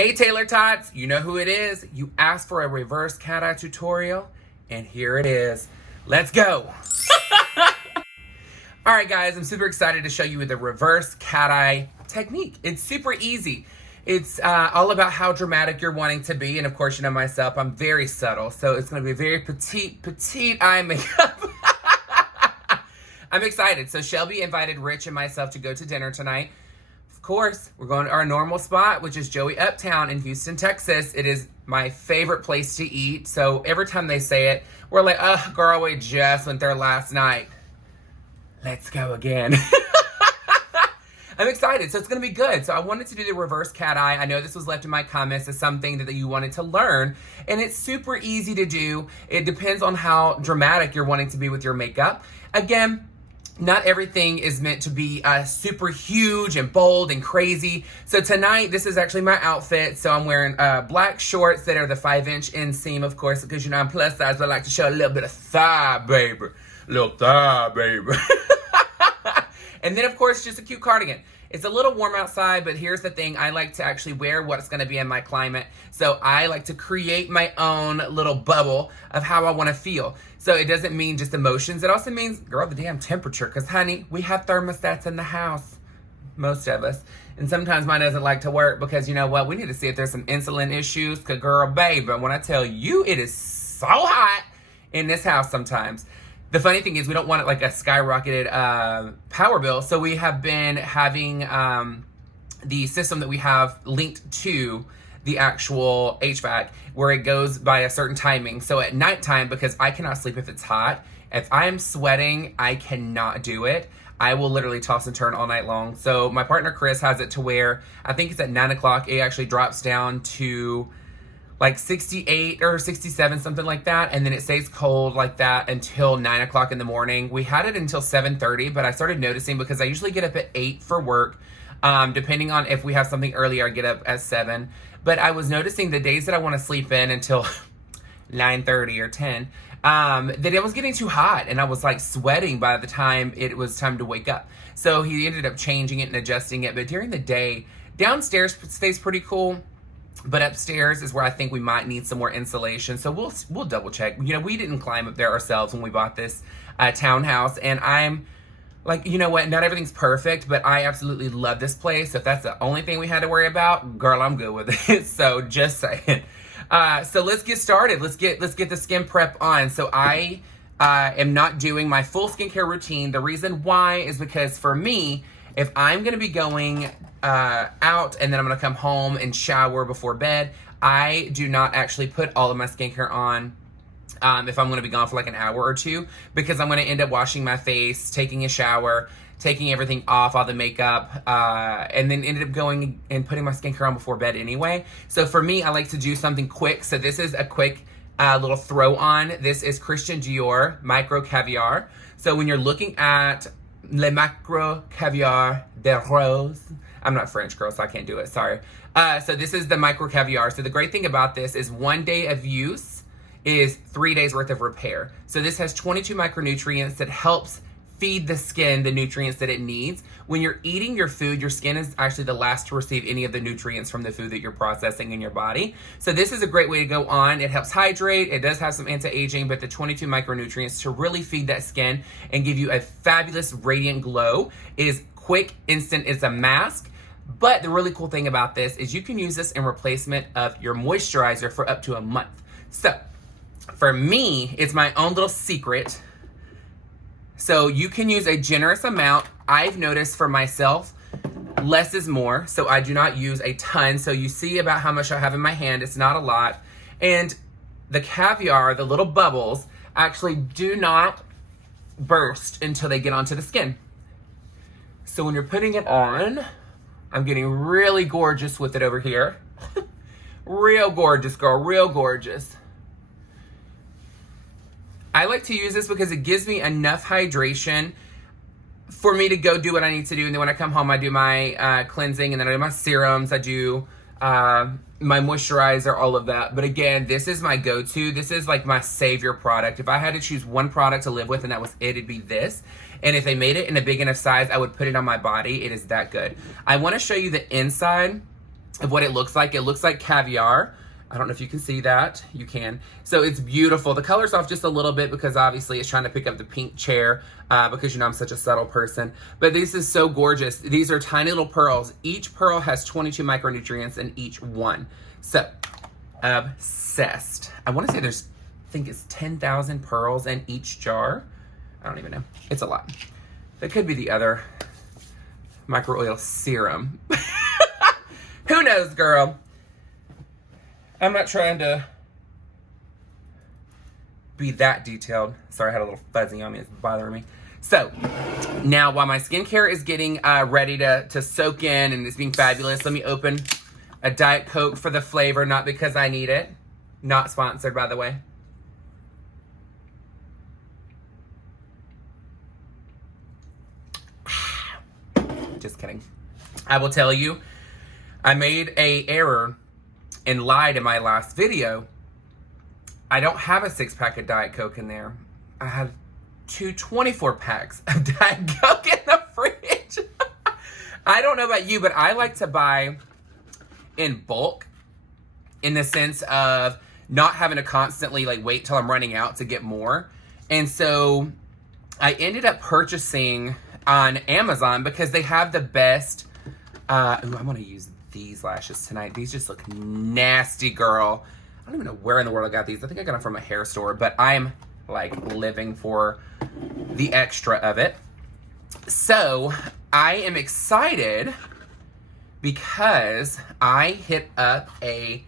Hey Taylor Tots, you know who it is. You asked for a reverse cat-eye tutorial, and here it is. Let's go. All right guys, I'm super excited to show you the reverse cat-eye technique. It's super easy. It's all about how dramatic you're wanting to be, and of course you know myself, I'm very subtle, so it's gonna be very petite eye makeup. I'm excited. So Shelby invited Rich and myself to go to dinner tonight. Of course, we're going to our normal spot, which is Joey Uptown in Houston, Texas. It is my favorite place to eat. So every time they say it, we're like, oh, girl, we just went there last night. Let's go again. I'm excited. So it's going to be good. So I wanted to do the reverse cat eye. I know this was left in my comments as something that you wanted to learn. And it's super easy to do. It depends on how dramatic you're wanting to be with your makeup. Again, not everything is meant to be super huge and bold and crazy. So tonight, this is actually my outfit. So I'm wearing black shorts that are the 5-inch inseam, of course, because you know I'm plus size, but I like to show a little bit of thigh, baby. Little thigh, baby. And then, of course, just a cute cardigan. It's a little warm outside, but here's the thing. I like to actually wear what's going to be in my climate. So I like to create my own little bubble of how I want to feel. So it doesn't mean just emotions. It also means, girl, the damn temperature. Because, honey, we have thermostats in the house. Most of us. And sometimes mine doesn't like to work because, you know what? We need to see if there's some insulin issues. Because, girl, baby, when I tell you it is so hot in this house sometimes. The funny thing is we don't want it like a skyrocketed power bill. So we have been having the system that we have linked to the actual HVAC where it goes by a certain timing. So at nighttime, because I cannot sleep if it's hot, if I'm sweating, I cannot do it. I will literally toss and turn all night long. So my partner Chris has it to where I think it's at 9 o'clock. It actually drops down to like 68 or 67, something like that. And then it stays cold like that until 9 o'clock in the morning. We had it until 7:30, but I started noticing because I usually get up at 8 for work. Depending on if we have something earlier, I get up at 7. But I was noticing the days that I want to sleep in until 9:30 or 10, that it was getting too hot. And I was like sweating by the time it was time to wake up. So he ended up changing it and adjusting it. But during the day, downstairs stays pretty cool. But upstairs is where I think we might need some more insulation. So we'll double check. You know, we didn't climb up there ourselves when we bought this townhouse. And I'm like, you know what? Not everything's perfect, but I absolutely love this place. So if that's the only thing we had to worry about, girl, I'm good with it. So just saying. So let's get started. Let's get the skin prep on. So I am not doing my full skincare routine. The reason why is because for me, if I'm going to be going out and then I'm going to come home and shower before bed, I do not actually put all of my skincare on if I'm going to be gone for like an hour or two, because I'm going to end up washing my face, taking a shower, taking everything off, all the makeup, and then ended up going and putting my skincare on before bed anyway. So for me, I like to do something quick. So this is a quick little throw on. This is Christian Dior Micro Caviar. So when you're looking at Le Macro Caviar de Rose. I'm not French, girl, so I can't do it. Sorry. So this is the Micro Caviar. So the great thing about this is 1 day of use is 3 days worth of repair. So this has 22 micronutrients that helps feed the skin the nutrients that it needs. When you're eating your food, your skin is actually the last to receive any of the nutrients from the food that you're processing in your body. So this is a great way to go on. It helps hydrate. It does have some anti-aging, but the 22 micronutrients to really feed that skin and give you a fabulous radiant glow is quick, instant. It's a mask. But the really cool thing about this is you can use this in replacement of your moisturizer for up to a month. So for me, it's my own little secret. So you can use a generous amount. I've noticed for myself, less is more. So I do not use a ton. So you see about how much I have in my hand. It's not a lot. And the caviar, the little bubbles, actually do not burst until they get onto the skin. So when you're putting it on, I'm getting really gorgeous with it over here. Real gorgeous, girl, real gorgeous. I like to use this because it gives me enough hydration for me to go do what I need to do. And then when I come home, I do my cleansing, and then I do my serums. I do my moisturizer, all of that. But again, this is my go-to. This is like my savior product. If I had to choose one product to live with and that was it, it'd be this. And if they made it in a big enough size, I would put it on my body. It is that good. I want to show you the inside of what it looks like. It looks like caviar. I don't know if you can see that. You can. So it's beautiful. The color's off just a little bit because obviously it's trying to pick up the pink chair because, you know, I'm such a subtle person. But this is so gorgeous. These are tiny little pearls. Each pearl has 22 micronutrients in each one. So, obsessed. I want to say I think it's 10,000 pearls in each jar. I don't even know. It's a lot. That could be the other micro oil serum. Who knows, girl? I'm not trying to be that detailed. Sorry, I had a little fuzzy on me. It's bothering me. So, now while my skincare is getting ready to soak in and it's being fabulous, let me open a Diet Coke for the flavor, not because I need it. Not sponsored, by the way. Just kidding. I will tell you, I made an error and lied in my last video. I don't have a 6-pack of Diet Coke in there. I have 2 24-packs of Diet Coke in the fridge. I don't know about you, but I like to buy in bulk in the sense of not having to constantly like wait till I'm running out to get more. And so I ended up purchasing on Amazon because they have the best, I'm gonna use these lashes tonight. These just look nasty, girl. I don't even know where in the world I got these. I think I got them from a hair store, but I'm like living for the extra of it. So I am excited because I hit up a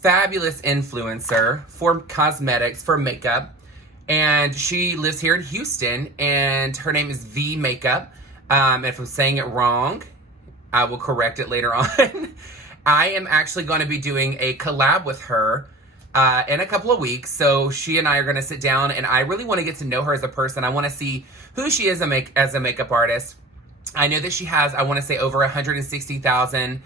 fabulous influencer for cosmetics, for makeup, and she lives here in Houston, and her name is V Makeup. If I'm saying it wrong, I will correct it later on. I am actually going to be doing a collab with her in a couple of weeks. So she and I are going to sit down, and I really want to get to know her as a person. I want to see who she is as a makeup artist. I know that she has, I want to say, over 160,000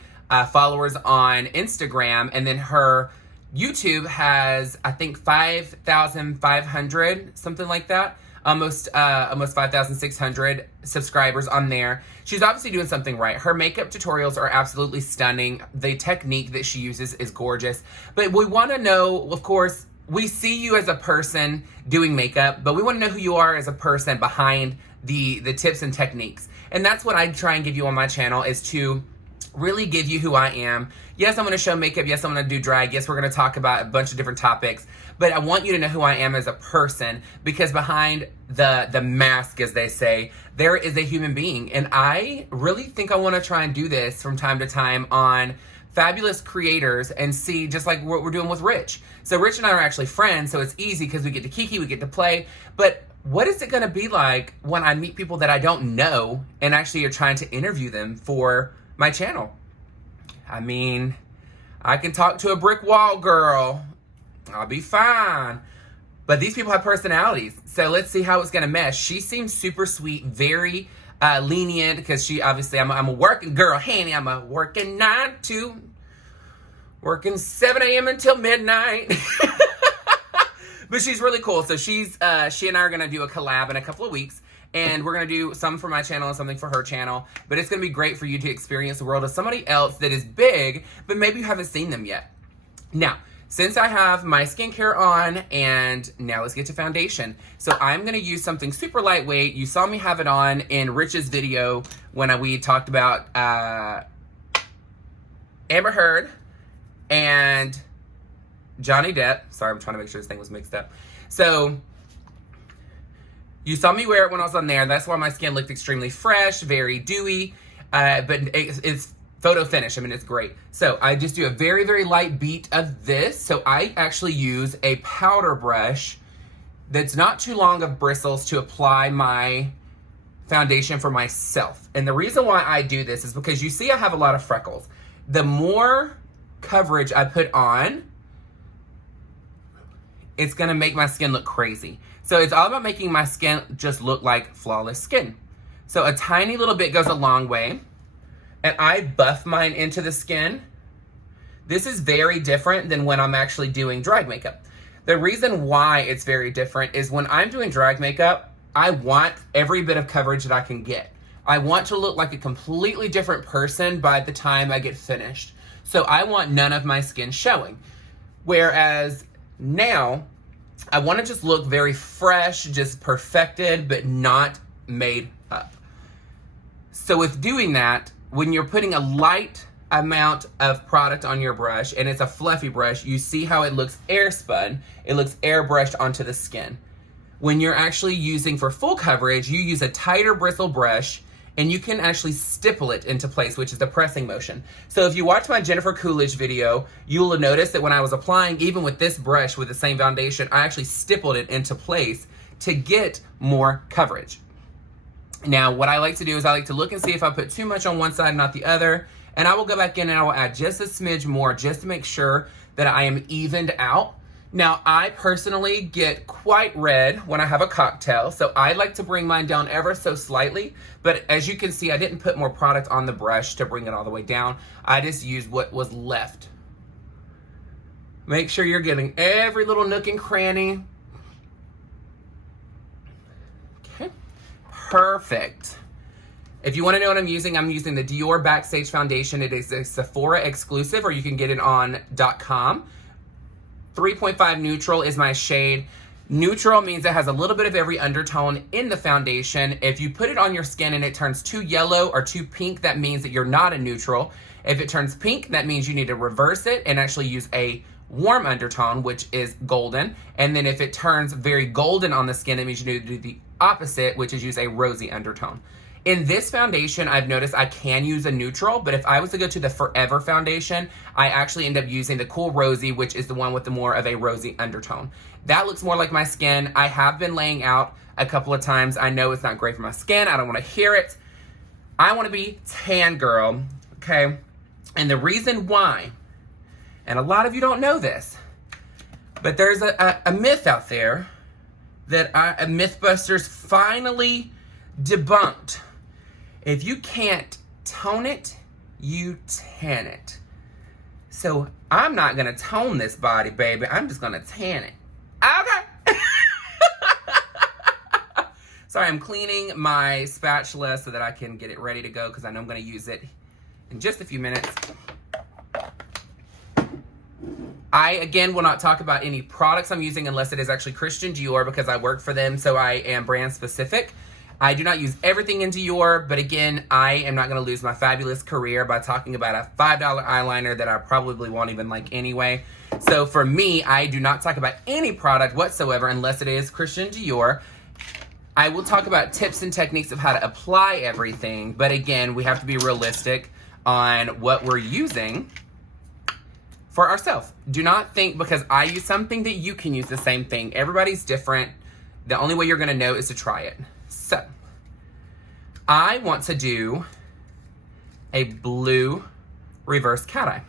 followers on Instagram, and then her YouTube has, I think, 5,500, something like that. Almost 5,600 subscribers on there. She's obviously doing something right. Her makeup tutorials are absolutely stunning. The technique that she uses is gorgeous. But we want to know, of course, we see you as a person doing makeup, but we want to know who you are as a person behind the tips and techniques. And that's what I try and give you on my channel, is to really give you who I am. Yes, I'm going to show makeup. Yes, I'm going to do drag. Yes, we're going to talk about a bunch of different topics. But I want you to know who I am as a person, because behind the mask, as they say, there is a human being. And I really think I want to try and do this from time to time on fabulous creators and see, just like what we're doing with Rich. So Rich and I are actually friends, so it's easy because we get to kiki, we get to play. But what is it going to be like when I meet people that I don't know and actually are trying to interview them for my channel? I mean, I can talk to a brick wall, girl. I'll be fine. But these people have personalities. So let's see how it's going to mesh. She seems super sweet, very lenient, because she obviously, I'm a working girl, honey. I'm a working 9 to working 7 a.m. until midnight. But she's really cool. So she and I are going to do a collab in a couple of weeks. And we're going to do some for my channel and something for her channel. But it's going to be great for you to experience the world of somebody else that is big, but maybe you haven't seen them yet. Now, since I have my skincare on, and now let's get to foundation. So I'm going to use something super lightweight. You saw me have it on in Rich's video when we talked about Amber Heard and Johnny Depp. Sorry, I'm trying to make sure this thing was mixed up. So you saw me wear it when I was on there. That's why my skin looked extremely fresh, very dewy, but it's photo finish. I mean, it's great. So I just do a very, very light beat of this. So I actually use a powder brush that's not too long of bristles to apply my foundation for myself. And the reason why I do this is because you see I have a lot of freckles. The more coverage I put on, it's gonna make my skin look crazy. So it's all about making my skin just look like flawless skin. So a tiny little bit goes a long way. And I buff mine into the skin. This is very different than when I'm actually doing drag makeup. The reason why it's very different is when I'm doing drag makeup, I want every bit of coverage that I can get. I want to look like a completely different person by the time I get finished. So I want none of my skin showing. Whereas now, I want to just look very fresh, just perfected, but not made up. So with doing that, when you're putting a light amount of product on your brush, and it's a fluffy brush, you see how it looks air spun. It looks airbrushed onto the skin. When you're actually using for full coverage, you use a tighter bristle brush, and you can actually stipple it into place, which is the pressing motion. So if you watch my Jennifer Coolidge video, you'll notice that when I was applying, even with this brush with the same foundation, I actually stippled it into place to get more coverage. Now, what I like to do is I like to look and see if I put too much on one side and not the other, and I will go back in and I will add just a smidge more just to make sure that I am evened out. Now, I personally get quite red when I have a cocktail, so I like to bring mine down ever so slightly, but as you can see, I didn't put more product on the brush to bring it all the way down. I just used what was left. Make sure you're getting every little nook and cranny. Okay, perfect. If you want to know what I'm using the Dior Backstage Foundation. It is a Sephora exclusive, or you can get it on .com. 3.5 neutral is my shade. Neutral means it has a little bit of every undertone in the foundation. If you put it on your skin and it turns too yellow or too pink, that means that you're not a neutral. If it turns pink, that means you need to reverse it and actually use a warm undertone, which is golden. And then if it turns very golden on the skin, it means you need to do the opposite, which is use a rosy undertone. In this foundation, I've noticed I can use a neutral, but if I was to go to the Forever foundation, I actually end up using the Cool Rosy, which is the one with the more of a rosy undertone. That looks more like my skin. I have been laying out a couple of times. I know it's not great for my skin. I don't want to hear it. I want to be tan girl, okay? And the reason why, and a lot of you don't know this, but there's a myth out there that Mythbusters finally debunked. If you can't tone it, you tan it. So I'm not gonna tone this body, baby. I'm just gonna tan it. Okay. Sorry, I'm cleaning my spatula so that I can get it ready to go because I know I'm gonna use it in just a few minutes. I, again, will not talk about any products I'm using unless it is actually Christian Dior because I work for them, so I am brand specific. I do not use everything in Dior, but again, I am not going to lose my fabulous career by talking about a $5 eyeliner that I probably won't even like anyway. So for me, I do not talk about any product whatsoever unless it is Christian Dior. I will talk about tips and techniques of how to apply everything, but again, we have to be realistic on what we're using for ourselves. Do not think because I use something that you can use the same thing. Everybody's different. The only way you're going to know is to try it. So, I want to do a blue reverse cat eye.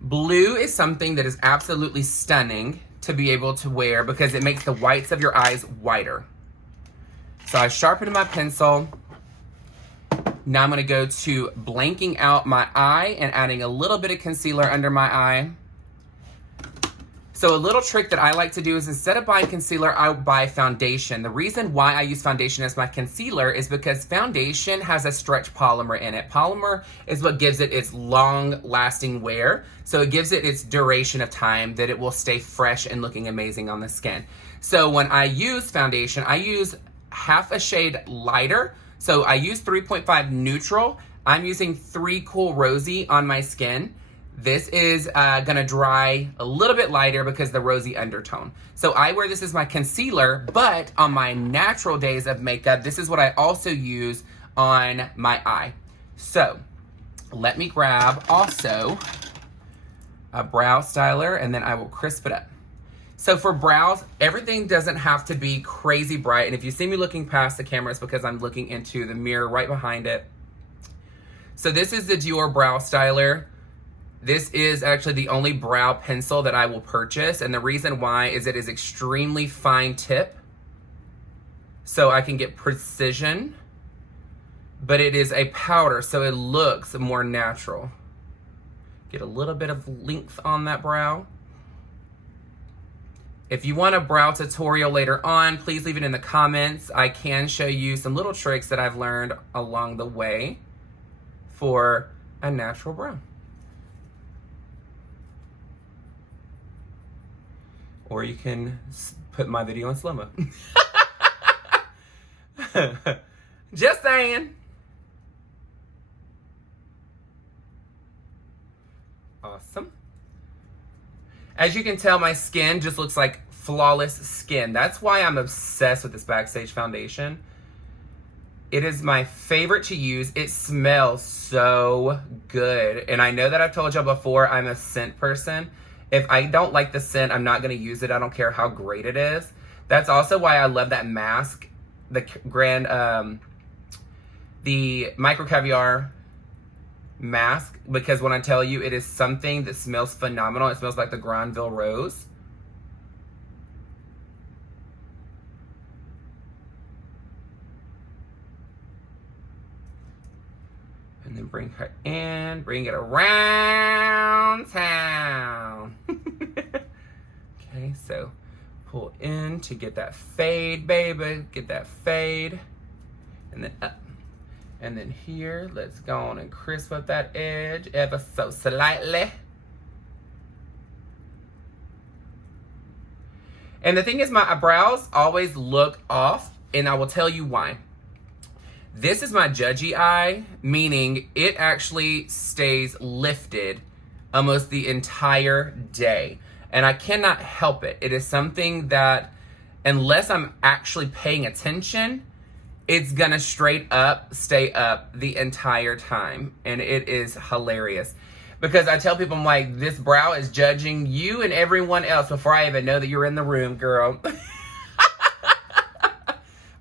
Blue is something that is absolutely stunning to be able to wear because it makes the whites of your eyes whiter. So I sharpened my pencil. Now I'm going to go to blanking out my eye and adding a little bit of concealer under my eye. So a little trick that I like to do is instead of buying concealer, I buy foundation. The reason why I use foundation as my concealer is because foundation has a stretch polymer in it. Polymer is what gives it its long-lasting wear. So it gives it its duration of time that it will stay fresh and looking amazing on the skin. So when I use foundation, I use half a shade lighter. So I use 3.5 neutral. I'm using 3 Cool Rosy on my skin. This is gonna dry a little bit lighter because the rosy undertone. So I wear this as my concealer, but on my natural days of makeup, this is what I also use on my eye. So let me grab also a brow styler and then I will crisp it up. So for brows, everything doesn't have to be crazy bright. And if you see me looking past the camera, it's because I'm looking into the mirror right behind it. So this is the Dior Brow Styler. This is actually the only brow pencil that I will purchase, and the reason why is it is extremely fine tip, so I can get precision, but it is a powder, so it looks more natural. Get a little bit of length on that brow. If you want a brow tutorial later on, please leave it in the comments. I can show you some little tricks that I've learned along the way for a natural brow. Or you can put my video in slow-mo. Just saying. Awesome. As you can tell, my skin just looks like flawless skin. That's why I'm obsessed with this Backstage foundation. It is my favorite to use. It smells so good. And I know that I've told y'all before, I'm a scent person. If I don't like the scent, I'm not going to use it. I don't care how great it is. That's also why I love that mask. The Micro Caviar mask. Because when I tell you, it is something that smells phenomenal. It smells like the Granville Rose. And then bring her in, bring it around town. Okay, so pull in to get that fade, baby. Get that fade. And then up. And then here, let's go on and crisp up that edge ever so slightly. And the thing is, my eyebrows always look off, and I will tell you why. This is my judgy eye, meaning it actually stays lifted almost the entire day. And I cannot help it. It is something that, unless I'm actually paying attention, it's gonna straight up stay up the entire time. And it is hilarious. Because I tell people, I'm like, this brow is judging you and everyone else before I even know that you're in the room, girl.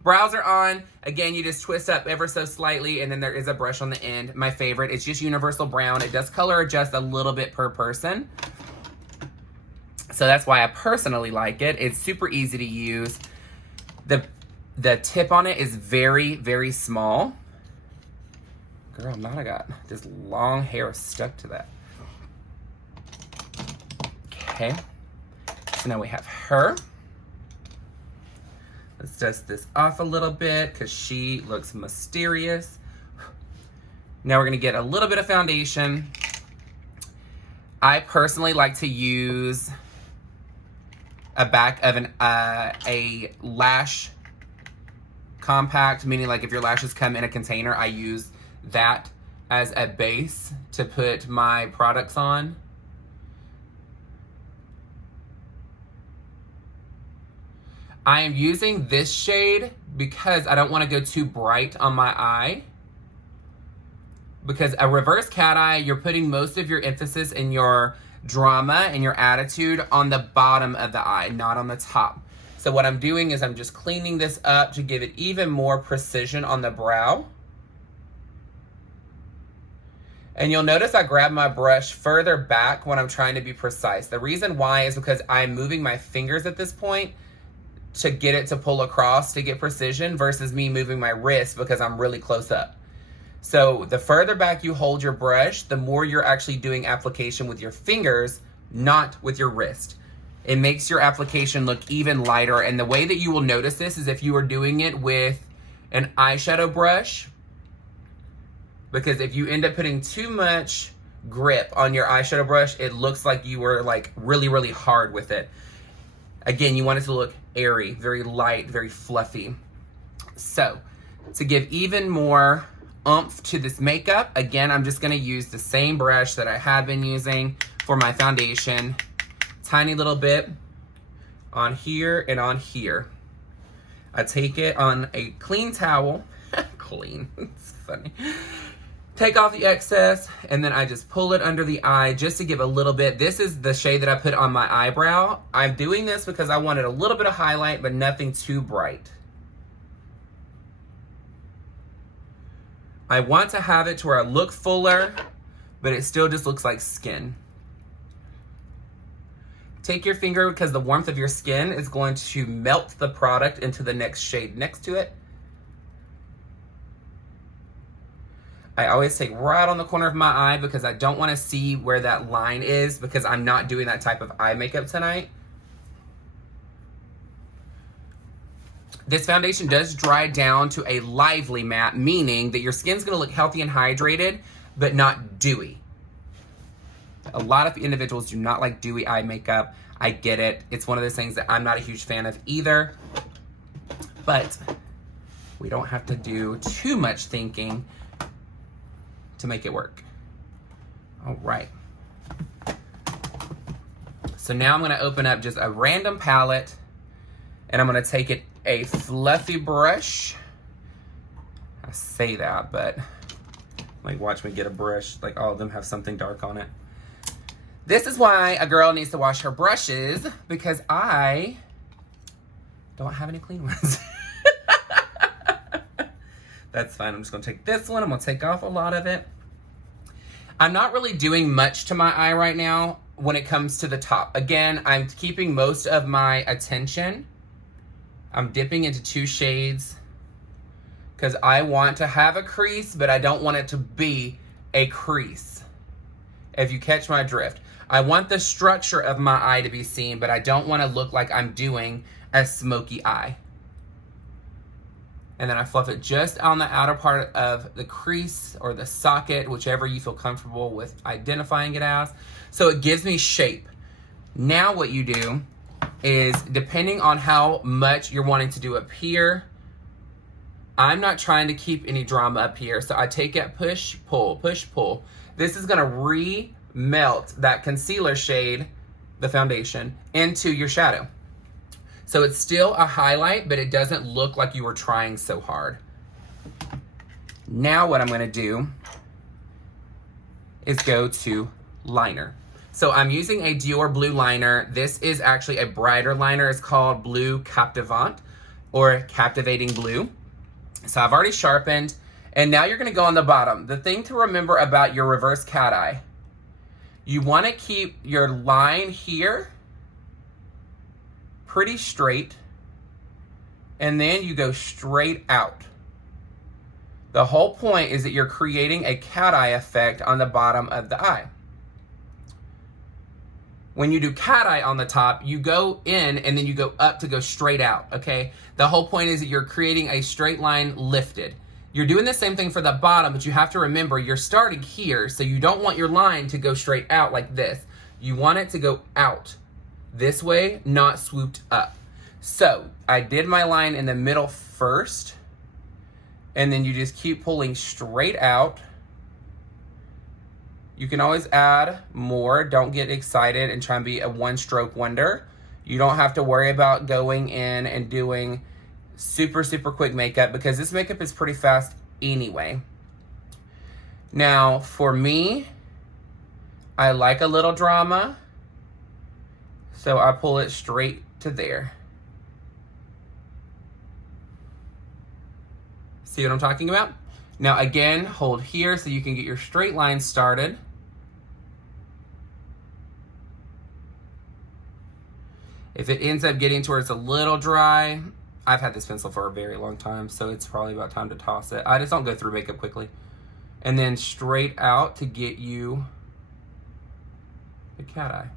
Brows are on. Again, you just twist up ever so slightly, and then there is a brush on the end. My favorite. It's just universal brown. It does color adjust a little bit per person. So that's why I personally like it. It's super easy to use. The tip on it is very, very small. Girl, now I got this long hair stuck to that. Okay. So now we have her. Let's dust this off a little bit because she looks mysterious. Now we're going to get a little bit of foundation. I personally like to use a back of a lash compact, meaning like if your lashes come in a container, I use that as a base to put my products on. I am using this shade because I don't want to go too bright on my eye. Because a reverse cat eye, you're putting most of your emphasis and your drama and your attitude on the bottom of the eye, not on the top. So what I'm doing is I'm just cleaning this up to give it even more precision on the brow. And you'll notice I grab my brush further back when I'm trying to be precise. The reason why is because I'm moving my fingers at this point to get it to pull across to get precision versus me moving my wrist because I'm really close up. So the further back you hold your brush, the more you're actually doing application with your fingers, not with your wrist. It makes your application look even lighter. And the way that you will notice this is if you are doing it with an eyeshadow brush, because if you end up putting too much grip on your eyeshadow brush, it looks like you were like really, really hard with it. Again, you want it to look airy, very light, very fluffy. So to give even more oomph to this makeup, again, I'm just gonna use the same brush that I have been using for my foundation. Tiny little bit on here and on here. I take it on a clean towel. Clean, it's funny. Take off the excess, and then I just pull it under the eye just to give a little bit. This is the shade that I put on my eyebrow. I'm doing this because I wanted a little bit of highlight, but nothing too bright. I want to have it to where I look fuller, but it still just looks like skin. Take your finger, because the warmth of your skin is going to melt the product into the next shade next to it. I always take right on the corner of my eye because I don't want to see where that line is because I'm not doing that type of eye makeup tonight. This foundation does dry down to a lively matte, meaning that your skin's going to look healthy and hydrated, but not dewy. A lot of individuals do not like dewy eye makeup. I get it. It's one of those things that I'm not a huge fan of either. But we don't have to do too much thinking to make it work. All right. So now I'm gonna open up just a random palette and I'm gonna take a fluffy brush. I say that, but like watch me get a brush, like all of them have something dark on it. This is why a girl needs to wash her brushes, because I don't have any clean ones. That's fine, I'm just gonna take this one, I'm gonna take off a lot of it. I'm not really doing much to my eye right now when it comes to the top. Again, I'm keeping most of my attention. I'm dipping into 2 shades because I want to have a crease, but I don't want it to be a crease. If you catch my drift. I want the structure of my eye to be seen, but I don't want to look like I'm doing a smoky eye. And then I fluff it just on the outer part of the crease or the socket, whichever you feel comfortable with identifying it as. So it gives me shape. Now what you do is, depending on how much you're wanting to do up here, I'm not trying to keep any drama up here. So I take it, push, pull, push, pull. This is gonna re-melt that concealer shade, the foundation, into your shadow. So it's still a highlight, but it doesn't look like you were trying so hard. Now what I'm gonna do is go to liner. So I'm using a Dior blue liner. This is actually a brighter liner. It's called Blue Captivant or Captivating Blue. So I've already sharpened, and now you're gonna go on the bottom. The thing to remember about your reverse cat eye, you wanna keep your line here pretty straight, and then you go straight out. The whole point is that you're creating a cat eye effect on the bottom of the eye. When you do cat eye on the top, you go in and then you go up to go straight out, okay? The whole point is that you're creating a straight line lifted. You're doing the same thing for the bottom, but you have to remember you're starting here, so you don't want your line to go straight out like this. You want it to go out this way, not swooped up. So I did my line in the middle first, and then you just keep pulling straight out. You can always add more. Don't get excited and try and be a one-stroke wonder. You don't have to worry about going in and doing super, super quick makeup, because this makeup is pretty fast anyway. Now, for me, I like a little drama, so I pull it straight to there. See what I'm talking about? Now again, hold here so you can get your straight line started. If it ends up getting to where it's a little dry, I've had this pencil for a very long time, so it's probably about time to toss it. I just don't go through makeup quickly. And then straight out to get you the cat eye.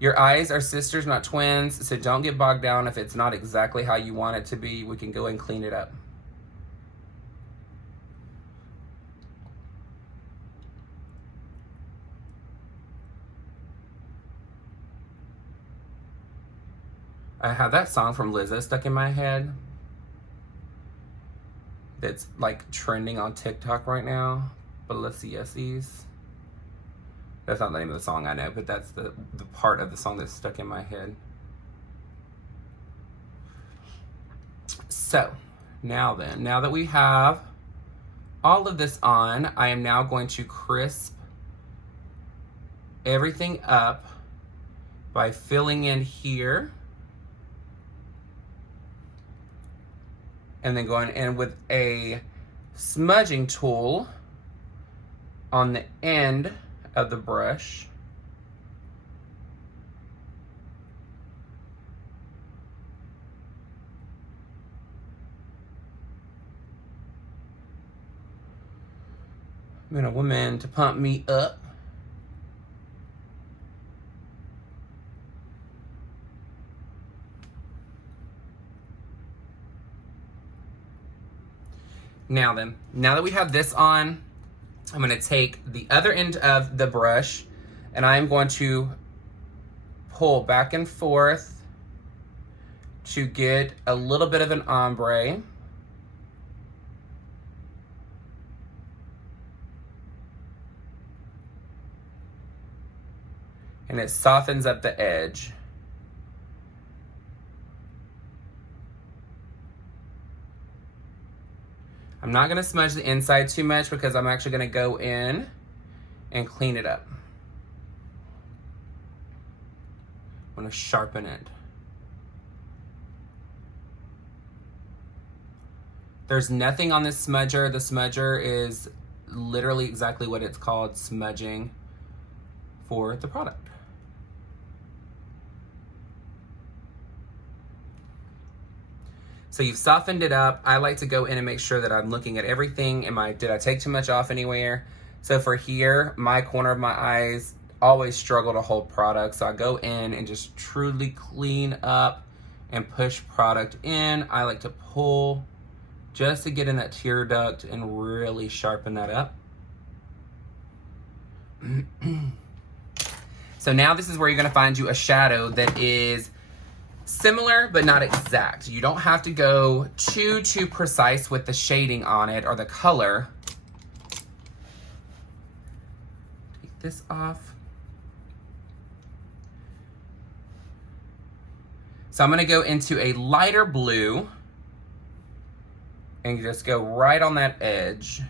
Your eyes are sisters, not twins, so don't get bogged down if it's not exactly how you want it to be. We can go and clean it up. I have that song from Lizzo stuck in my head that's like trending on TikTok right now, Balenciagas. That's not the name of the song, I know, but that's the part of the song that's stuck in my head. So, now then, now that we have all of this on, I am now going to crisp everything up by filling in here. And then going in with a smudging tool on the end of the brush. I'm in a woman to pump me up. Now then, now that we have this on, I'm gonna take the other end of the brush and I'm going to pull back and forth to get a little bit of an ombre. And it softens up the edge. I'm not gonna smudge the inside too much because I'm actually gonna go in and clean it up. I'm gonna sharpen it. There's nothing on this smudger. The smudger is literally exactly what it's called, smudging for the product. So you've softened it up. I like to go in and make sure that I'm looking at everything. Did I take too much off anywhere? So for here, my corner of my eyes always struggle to hold product. So I go in and just truly clean up and push product in. I like to pull just to get in that tear duct and really sharpen that up. So now this is where you're gonna find you a shadow that is similar, but not exact. You don't have to go too precise with the shading on it or the color. Take this off. So I'm gonna go into a lighter blue and just go right on that edge.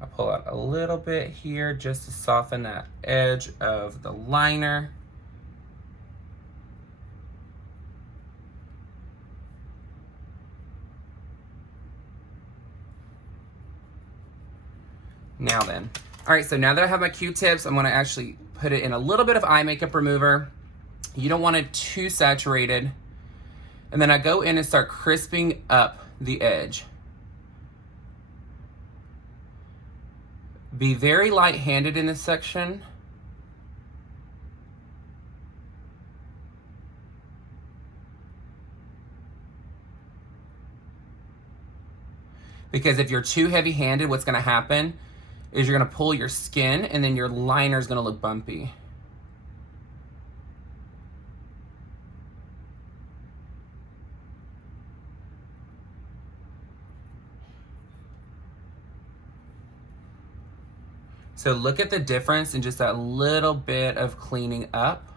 I'll pull out a little bit here just to soften that edge of the liner. Now then. All right, so now that I have my Q-tips, I'm gonna actually put it in a little bit of eye makeup remover. You don't want it too saturated. And then I go in and start crisping up the edge. Be very light-handed in this section. Because if you're too heavy-handed, what's gonna happen is you're gonna pull your skin and then your liner's gonna look bumpy. So look at the difference in just that little bit of cleaning up.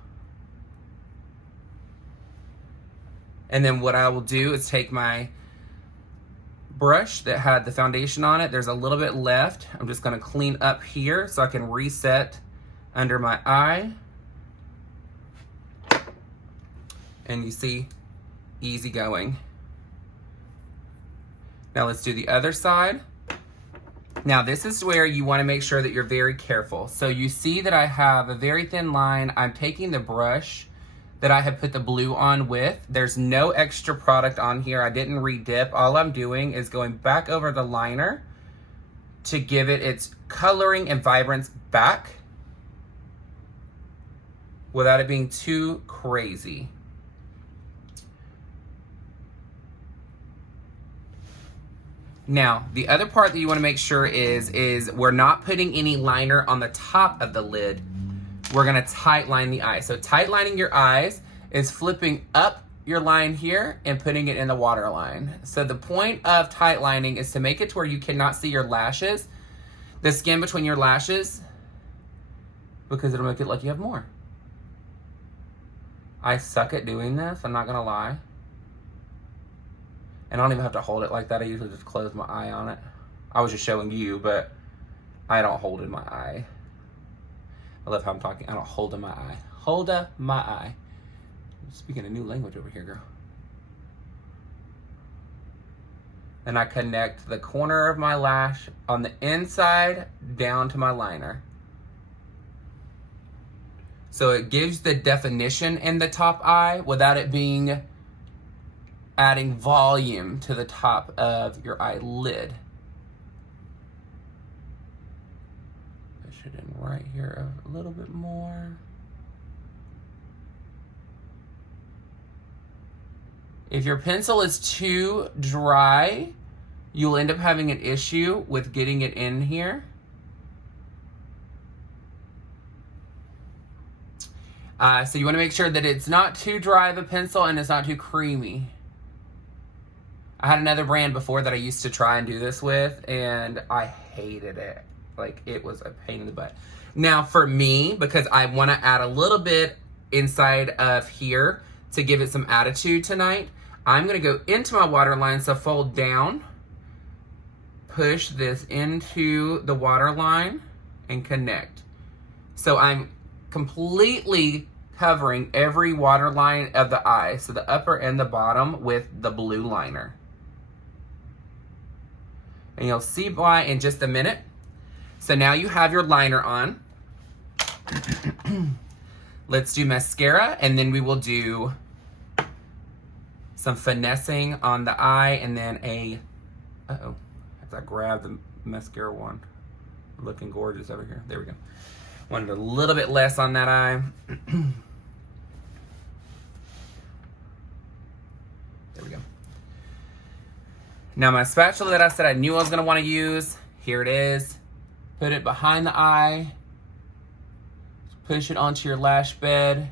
And then what I will do is take my brush that had the foundation on it. There's a little bit left. I'm just gonna clean up here so I can reset under my eye. And you see, easy going. Now let's do the other side. Now this is where you wanna make sure that you're very careful. So you see that I have a very thin line. I'm taking the brush that I have put the blue on with. There's no extra product on here. I didn't re-dip. All I'm doing is going back over the liner to give it its coloring and vibrance back without it being too crazy. Now, the other part that you wanna make sure is we're not putting any liner on the top of the lid. We're gonna tight line the eye. So tight lining your eyes is flipping up your line here and putting it in the waterline. So the point of tight lining is to make it to where you cannot see your lashes, the skin between your lashes, because it'll make it like you have more. I suck at doing this, I'm not gonna lie. And I don't even have to hold it like that. I usually just close my eye on it. I was just showing you, but I don't hold in my eye. I love how I'm talking. I don't hold in my eye. Hold up my eye. I'm speaking a new language over here, girl. And I connect the corner of my lash on the inside down to my liner. So it gives the definition in the top eye without it being adding volume to the top of your eyelid. Push it in right here a little bit more. If your pencil is too dry, you'll end up having an issue with getting it in here. So you want to make sure that it's not too dry of a pencil and it's not too creamy. I had another brand before that I used to try and do this with, and I hated it. Like, it was a pain in the butt. Now, for me, because I want to add a little bit inside of here to give it some attitude tonight, I'm going to go into my waterline, so fold down, push this into the waterline, and connect. So I'm completely covering every waterline of the eye, so the upper and the bottom, with the blue liner. And you'll see why in just a minute. So now you have your liner on. Let's do mascara, and then we will do some finessing on the eye, and then a, uh-oh, as I grab the mascara wand. Looking gorgeous over here. There we go. Wanted a little bit less on that eye. There we go. Now my spatula that I said I knew I was gonna wanna use, here it is. Put it behind the eye. Push it onto your lash bed.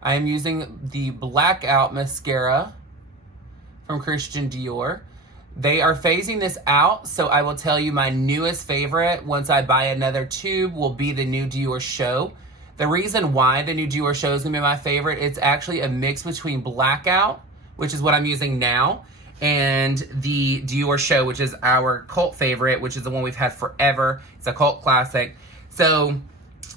I am using the Blackout mascara from Christian Dior. They are phasing this out, so I will tell you my newest favorite, once I buy another tube, will be the new Dior Show. The reason why the new Dior Show is gonna be my favorite, it's actually a mix between Blackout, which is what I'm using now, and the Dior Show, which is our cult favorite, which is the one we've had forever. It's a cult classic. So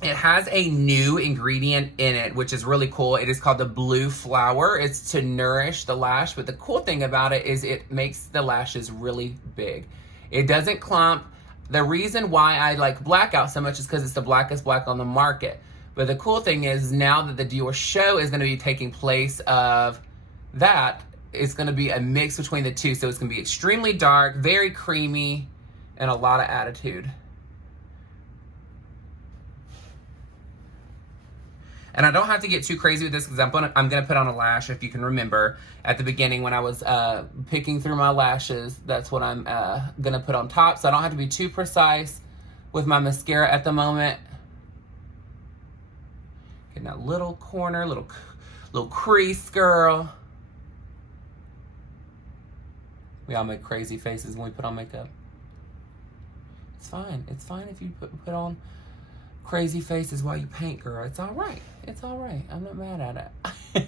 it has a new ingredient in it, which is really cool. It is called the Blue Flower. It's to nourish the lash, but the cool thing about it is it makes the lashes really big. It doesn't clump. The reason why I like Blackout so much is because it's the blackest black on the market. But the cool thing is, now that the Dior Show is going to be taking place of that, it's going to be a mix between the two. So it's going to be extremely dark, very creamy, and a lot of attitude. And I don't have to get too crazy with this because I'm gonna put on a lash. If you can remember, at the beginning when I was picking through my lashes, that's what I'm gonna put on top. So I don't have to be too precise with my mascara at the moment. Getting that little corner, little crease, girl. We all make crazy faces when we put on makeup. It's fine. It's fine if you put on crazy faces while you paint, girl. It's all right. It's all right. I'm not mad at it.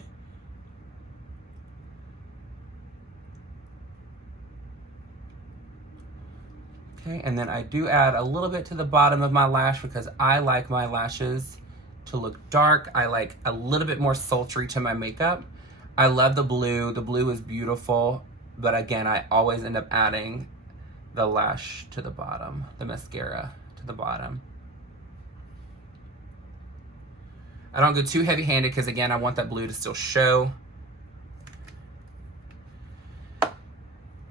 Okay, and then I do add a little bit to the bottom of my lash because I like my lashes to look dark. I like a little bit more sultry to my makeup. I love the blue. The blue is beautiful, but again, I always end up adding the lash to the bottom, the mascara to the bottom. I don't go too heavy-handed because, again, I want that blue to still show.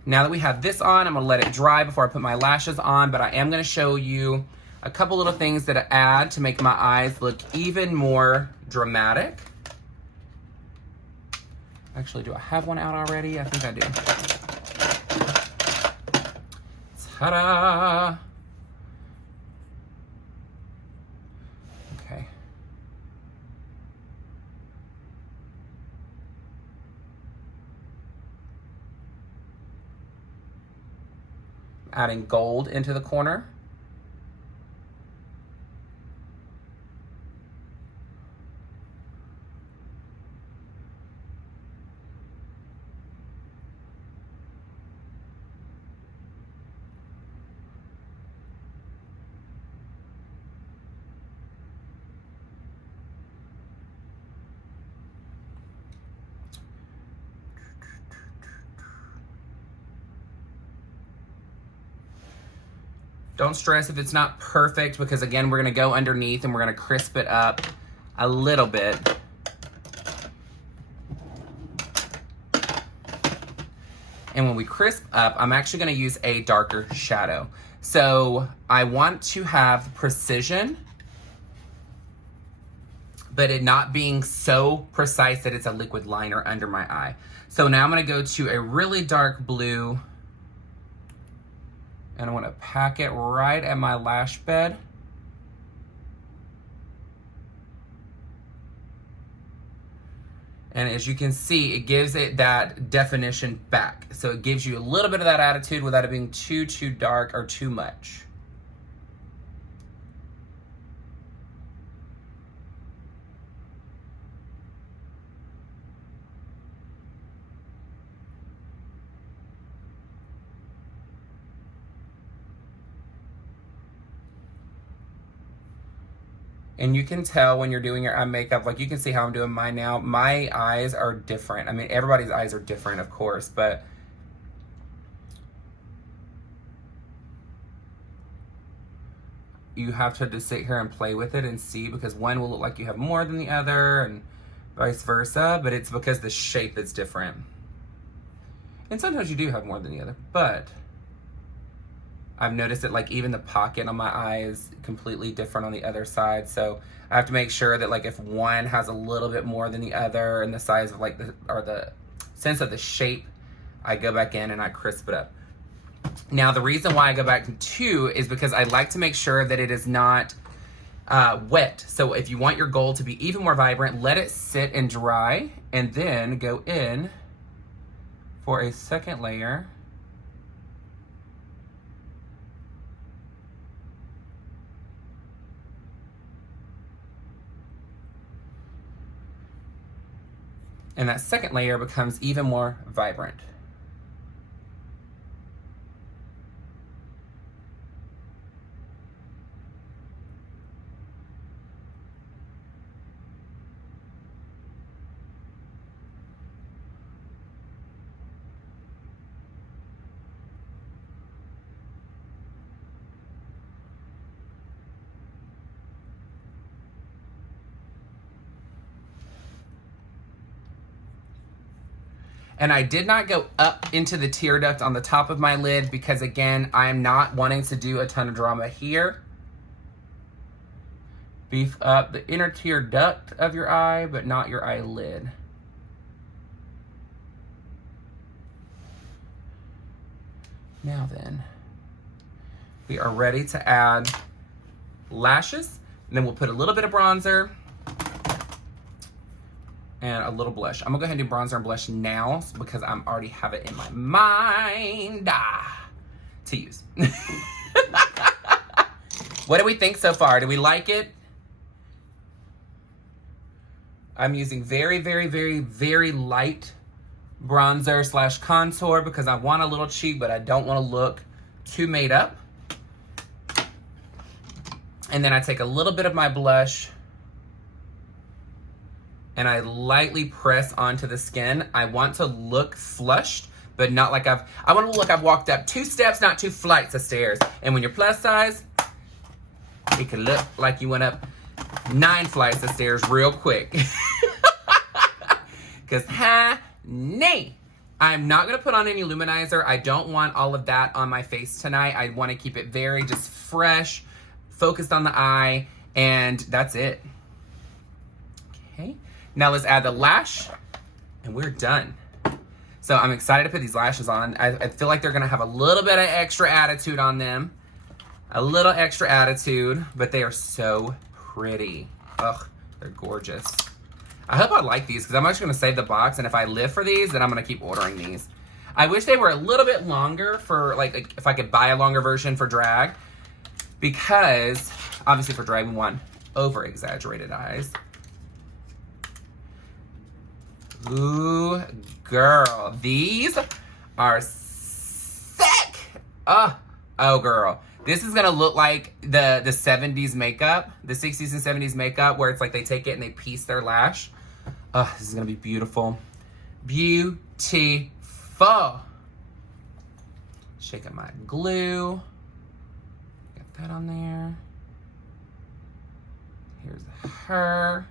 Now that we have this on, I'm going to let it dry before I put my lashes on, but I am going to show you a couple little things that I add to make my eyes look even more dramatic. Actually, do I have one out already? I think I do. Ta-da! Okay. Adding gold into the corner. Don't stress if it's not perfect because, again, we're going to go underneath and we're going to crisp it up a little bit. And when we crisp up, I'm actually going to use a darker shadow. So I want to have precision, but it not being so precise that it's a liquid liner under my eye. So now I'm gonna go to a really dark blue, and I wanna pack it right at my lash bed. And as you can see, it gives it that definition back. So it gives you a little bit of that attitude without it being too dark or too much. And you can tell when you're doing your eye makeup, like you can see how I'm doing mine now. My eyes are different. I mean, everybody's eyes are different, of course, but you have to just sit here and play with it and see, because one will look like you have more than the other and vice versa, but it's because the shape is different. And sometimes you do have more than the other, but I've noticed that like even the pocket on my eye is completely different on the other side. So I have to make sure that like if one has a little bit more than the other and the size of like the sense of the shape, I go back in and I crisp it up. Now the reason why I go back to 2 is because I like to make sure that it is not wet. So if you want your gold to be even more vibrant, let it sit and dry and then go in for a second layer. And that second layer becomes even more vibrant. And I did not go up into the tear duct on the top of my lid because, again, I am not wanting to do a ton of drama here. Beef up the inner tear duct of your eye, but not your eyelid. Now then, we are ready to add lashes. And then we'll put a little bit of bronzer and a little blush. I'm gonna go ahead and do bronzer and blush now because I'm already have it in my mind to use. What do we think so far? Do we like it? I'm using very, very, very, very light bronzer slash contour because I want a little cheek, but I don't want to look too made up. And then I take a little bit of my blush and I lightly press onto the skin. I want to look flushed, but not like I want to look like I've walked up 2 steps, not 2 flights of stairs. And when you're plus size, it can look like you went up 9 flights of stairs real quick. Because, honey, I'm not going to put on any luminizer. I don't want all of that on my face tonight. I want to keep it very just fresh, focused on the eye, and that's it. Okay. Now let's add the lash, and we're done. So I'm excited to put these lashes on. I feel like they're gonna have a little bit of extra attitude on them. A little extra attitude, but they are so pretty. Ugh, they're gorgeous. I hope I like these, because I'm actually gonna save the box, and if I live for these, then I'm gonna keep ordering these. I wish they were a little bit longer for, like if I could buy a longer version for drag, because obviously for drag we want over-exaggerated eyes. Ooh, girl, these are sick. Oh, girl. This is gonna look like the 70s makeup, the 60s and 70s makeup, where it's like they take it and they piece their lash. Oh, this is gonna be beautiful. Beautiful. Shake up my glue. Get that on there. Here's her.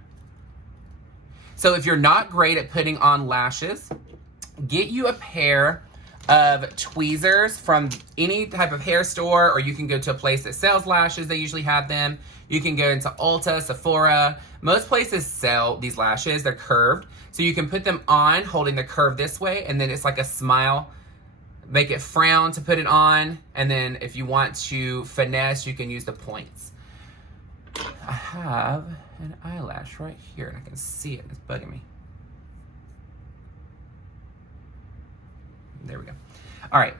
So if you're not great at putting on lashes, get you a pair of tweezers from any type of hair store, or you can go to a place that sells lashes. They usually have them. You can go into Ulta, Sephora. Most places sell these lashes. They're curved. So you can put them on holding the curve this way, and then it's like a smile. Make it frown to put it on, and then if you want to finesse, you can use the points. I have an eyelash right here, and I can see it. It's bugging me. There we go. All right.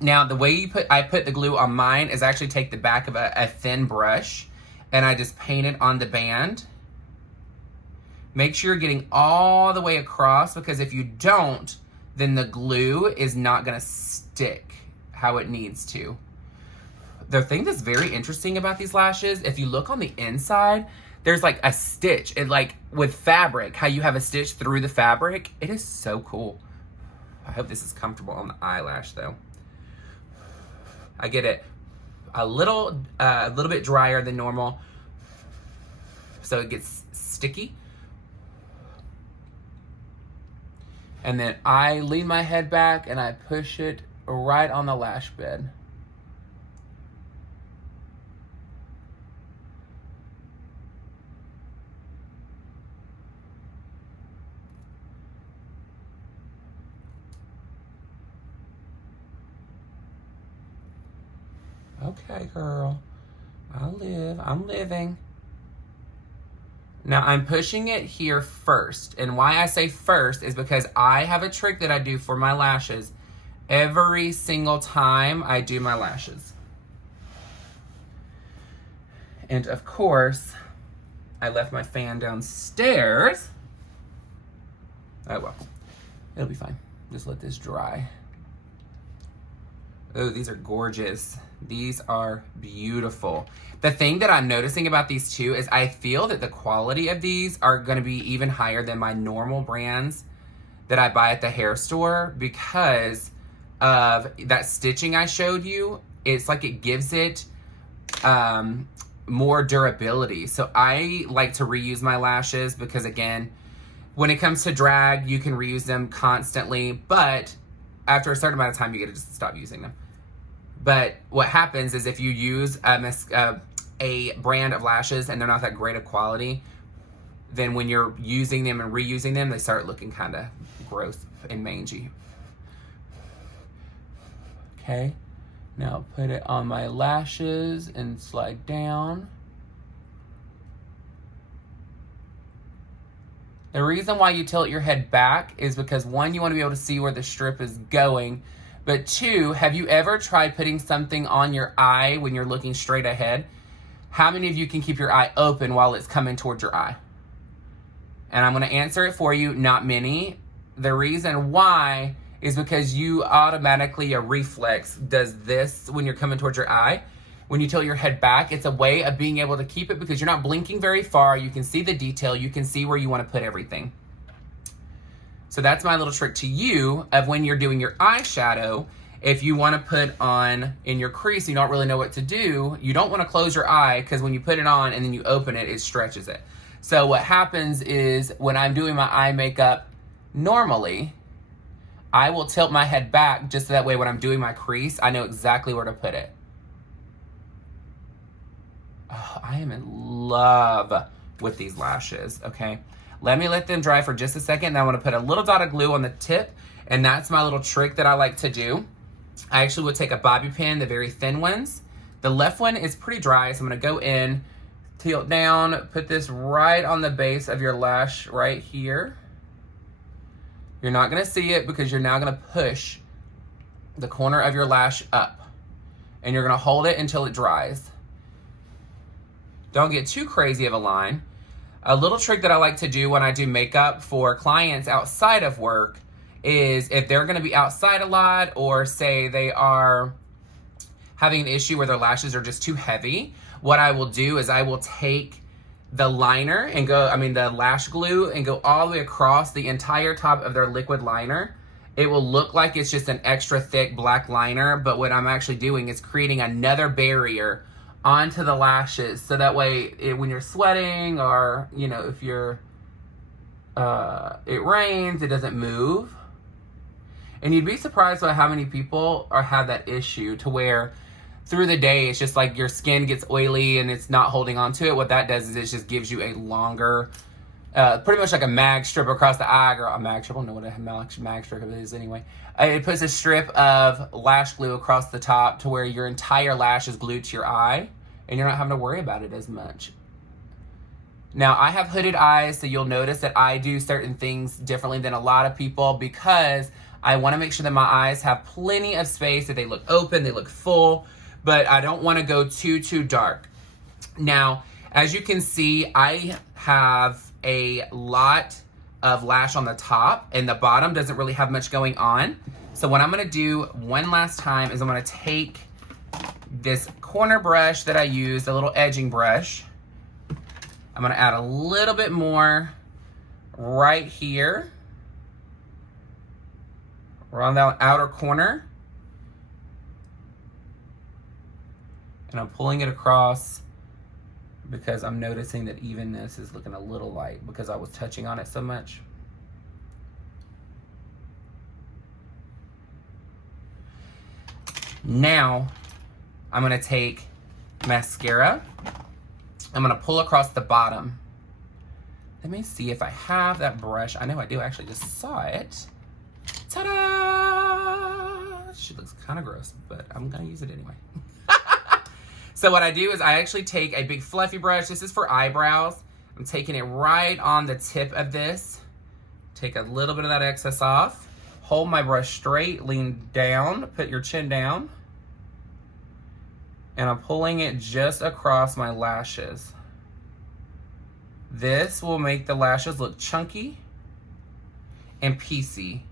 Now, the way I put the glue on mine is I actually take the back of a thin brush, and I just paint it on the band. Make sure you're getting all the way across, because if you don't, then the glue is not gonna stick how it needs to. The thing that's very interesting about these lashes, if you look on the inside, there's like a stitch. It like with fabric, how you have a stitch through the fabric. It is so cool. I hope this is comfortable on the eyelash though. I get it a little bit drier than normal, so it gets sticky. And then I lean my head back and I push it right on the lash bed. Okay, girl. I'm living. Now I'm pushing it here first. And why I say first is because I have a trick that I do for my lashes every single time I do my lashes. And of course, I left my fan downstairs. Oh well, it'll be fine. Just let this dry. Oh, these are gorgeous. These are beautiful. The thing that I'm noticing about these two is I feel that the quality of these are gonna be even higher than my normal brands that I buy at the hair store, because of that stitching I showed you. It's like it gives it more durability. So I like to reuse my lashes because, again, when it comes to drag, you can reuse them constantly, but after a certain amount of time, you get to just stop using them. But what happens is if you use a brand of lashes and they're not that great of quality, then when you're using them and reusing them, they start looking kind of gross and mangy. Okay, now put it on my lashes and slide down. The reason why you tilt your head back is because, one, you want to be able to see where the strip is going, but two, have you ever tried putting something on your eye when you're looking straight ahead? How many of you can keep your eye open while it's coming towards your eye? And I'm going to answer it for you, not many. The reason why is because you automatically, a reflex does this when you're coming towards your eye. When you tilt your head back, it's a way of being able to keep it because you're not blinking very far. You can see the detail. You can see where you want to put everything. So that's my little trick to you of when you're doing your eyeshadow. If you want to put on in your crease, you don't really know what to do. You don't want to close your eye because when you put it on and then you open it, it stretches it. So what happens is when I'm doing my eye makeup normally, I will tilt my head back just so that way when I'm doing my crease, I know exactly where to put it. Oh, I am in love with these lashes, okay? Let me let them dry for just a second. Then I want to put a little dot of glue on the tip, and that's my little trick that I like to do. I actually would take a bobby pin, the very thin ones. The left one is pretty dry, so I'm going to go in, tilt down, put this right on the base of your lash right here. You're not going to see it because you're now going to push the corner of your lash up, and you're going to hold it until it dries. Don't get too crazy of a line. A little trick that I like to do when I do makeup for clients outside of work is if they're going to be outside a lot, or say they are having an issue where their lashes are just too heavy, what I will do is I will take the liner and the lash glue, and go all the way across the entire top of their liquid liner. It will look like it's just an extra thick black liner, but what I'm actually doing is creating another barrier onto the lashes, so that way when you're sweating, or if you're it rains, it doesn't move. And you'd be surprised by how many people have that issue to where through the day, it's just like your skin gets oily and it's not holding on to it. What that does is it just gives you a longer, pretty much like a mag strip across the eye, or a mag strip. I don't know what a mag strip is anyway. It puts a strip of lash glue across the top to where your entire lash is glued to your eye and you're not having to worry about it as much. Now, I have hooded eyes, so you'll notice that I do certain things differently than a lot of people because I want to make sure that my eyes have plenty of space, that they look open, they look full, but I don't want to go too dark. Now, as you can see, I have a lot of lash on the top, and the bottom doesn't really have much going on. So what I'm going to do one last time is I'm going to take this corner brush that I used, a little edging brush. I'm going to add a little bit more right here, around that outer corner. And I'm pulling it across because I'm noticing that even this is looking a little light because I was touching on it so much. Now, I'm going to take mascara. I'm going to pull across the bottom. Let me see if I have that brush. I know I do. I actually just saw it. Ta-da! She looks kind of gross, but I'm going to use it anyway. So what I do is I actually take a big fluffy brush. This is for eyebrows. I'm taking it right on the tip of this. Take a little bit of that excess off. Hold my brush straight, lean down, put your chin down. And I'm pulling it just across my lashes. This will make the lashes look chunky and piecey.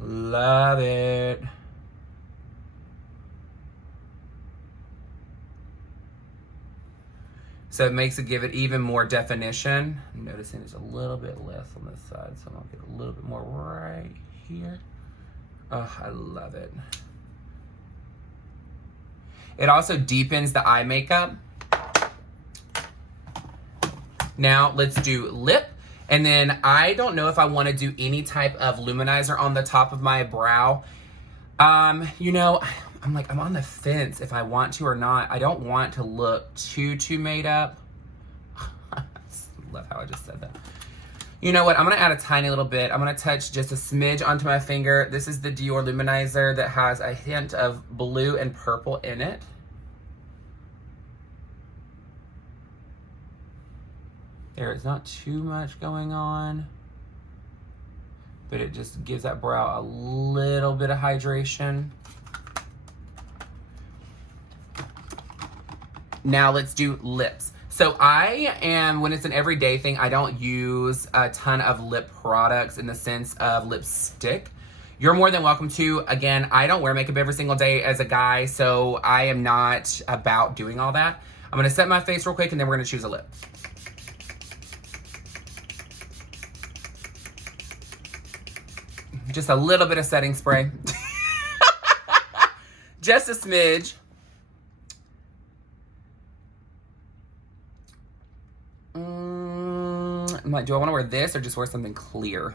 Love it. So it makes it give it even more definition. I'm noticing there's a little bit less on this side, so I'm gonna get a little bit more right here. Oh, I love it. It also deepens the eye makeup. Now let's do lip. And then I don't know if I want to do any type of luminizer on the top of my brow. You know, I'm on the fence if I want to or not. I don't want to look too made up. I love how I just said that. You know what? I'm going to add a tiny little bit. I'm going to touch just a smidge onto my finger. This is the Dior luminizer that has a hint of blue and purple in it. There is not too much going on, but it just gives that brow a little bit of hydration. Now let's do lips. So when it's an everyday thing, I don't use a ton of lip products in the sense of lipstick. You're more than welcome to. Again, I don't wear makeup every single day as a guy, so I am not about doing all that. I'm gonna set my face real quick and then we're gonna choose a lip. Just a little bit of setting spray. Just a smidge. I'm like, do I want to wear this or just wear something clear?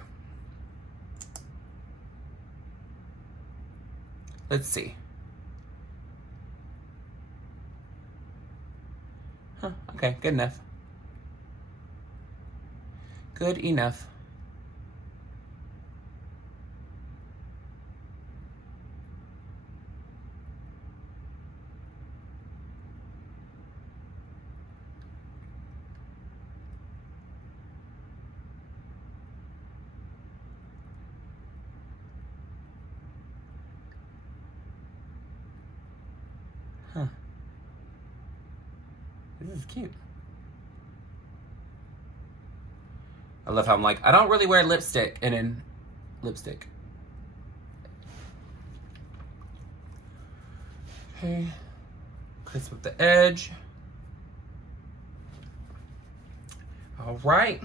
Let's see. Huh, okay, good enough. Good enough. Huh. This is cute. I love how I'm like, I don't really wear lipstick, and then lipstick. Okay. Crisp with the edge. All right.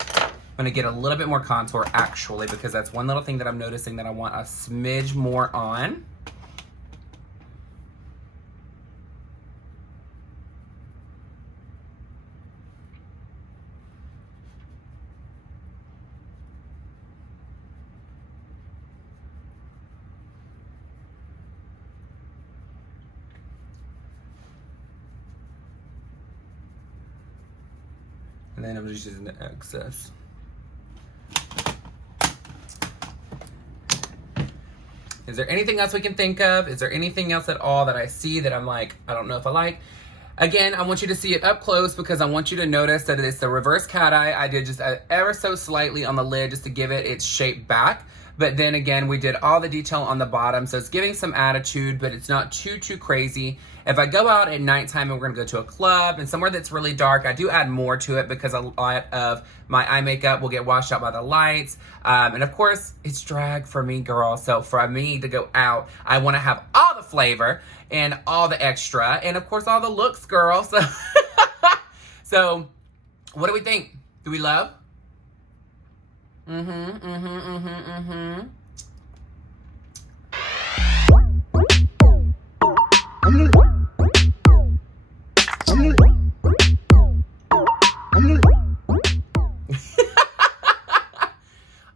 I'm gonna get a little bit more contour actually, because that's one little thing that I'm noticing that I want a smidge more on. then I'm just using the excess. Is there anything else we can think of? Is there anything else at all that I see that I'm like, I don't know if I like? Again, I want you to see it up close because I want you to notice that it's the reverse cat eye. I did just ever so slightly on the lid just to give it its shape back. But then again, we did all the detail on the bottom, so it's giving some attitude, but it's not too crazy. If I go out at nighttime and we're gonna go to a club and somewhere that's really dark, I do add more to it because a lot of my eye makeup will get washed out by the lights. And of course, it's drag for me, girl. So for me to go out, I wanna have all the flavor and all the extra, and of course, all the looks, girl. So, so what do we think? Do we love? All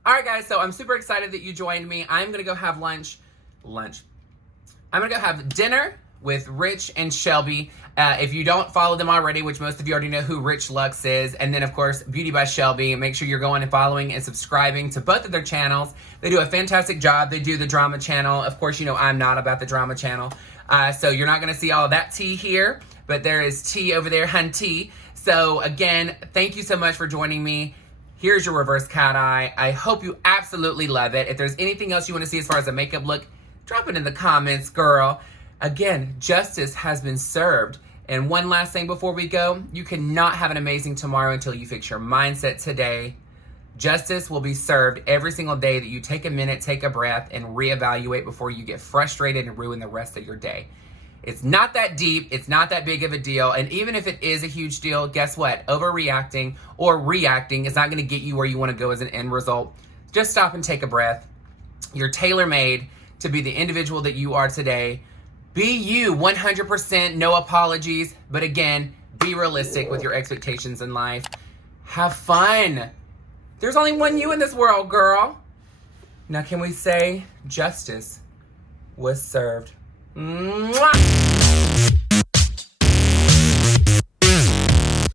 right, guys, so I'm super excited that you joined me. I'm gonna go have lunch. I'm gonna go have dinner with Rich and Shelby. If you don't follow them already, which most of you already know who Rich Lux is, and then of course Beauty by Shelby, make sure you're going and following and subscribing to both of their channels. They do a fantastic job. They do the drama channel. Of course, you know I'm not about the drama channel, so you're not gonna see all of that tea here, but there is tea over there, hunty. So again, thank you so much for joining me. Here's your reverse cat eye. I hope you absolutely love it. If there's anything else you want to see as far as a makeup look, drop it in the comments, girl. Again, justice has been served. And one last thing before we go, you cannot have an amazing tomorrow until you fix your mindset today. Justice will be served every single day that you take a minute, take a breath, and reevaluate before you get frustrated and ruin the rest of your day. It's not that deep. It's not that big of a deal. And even if it is a huge deal, guess what? Overreacting or reacting is not going to get you where you want to go as an end result. Just stop and take a breath. You're tailor-made to be the individual that you are today. Be you 100%, no apologies. But again, be realistic with your expectations in life. Have fun. There's only one you in this world, girl. Now can we say justice was served? Mwah!